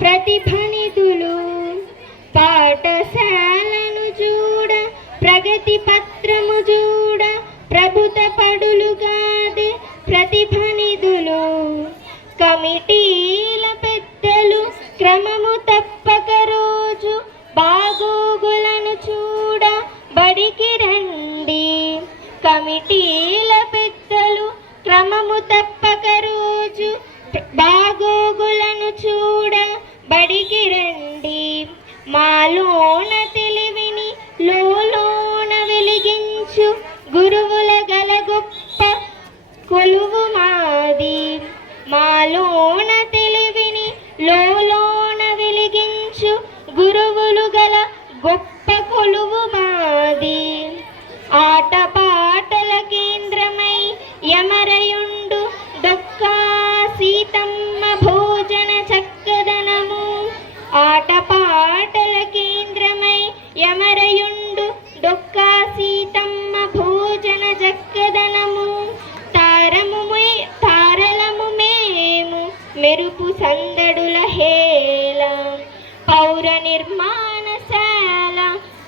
ప్రతిభనిధులు పాఠశాలను చూడ ప్రగతి పత్రము చూడ ప్రభుత పడులుగాదే ప్రతిభనిధులు కమిటీల పెద్దలు క్రమము తప్పక రోజు బాగోగులను చూడ బడికి రండి. కమిటీల పెద్దలు క్రమము తప్పక రోజు బాగోగులను చూడ బడికి రండి. మాలోన తెలివిని లోన వెలిగించు గురువుల గల గొప్ప కొలువు మాది. మాలోన తెలివిని లోన వెలిగించు గురువులు గల గొప్ప కొలువు మాది. ఆటపాటల కేంద్రమై యమరయుండు డొక్కా సీతమ్మ భోజన చక్కదనము. ఆటపాటల కేంద్రమై యమరయుండు డొక్కా సీతమ్మ భోజన చక్కదనము. తారలము మేము మెరుపు సందడుల హేళ. పౌర నిర్మాణశాల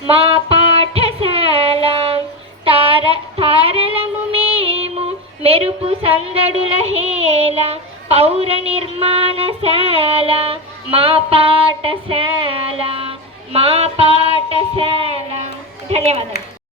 మా పాఠశాల. తారలము మేము మెరుపు సందడుల హేళ. పౌర నిర్మాణశాల మా పాఠశాల. ధన్యవాదాలు.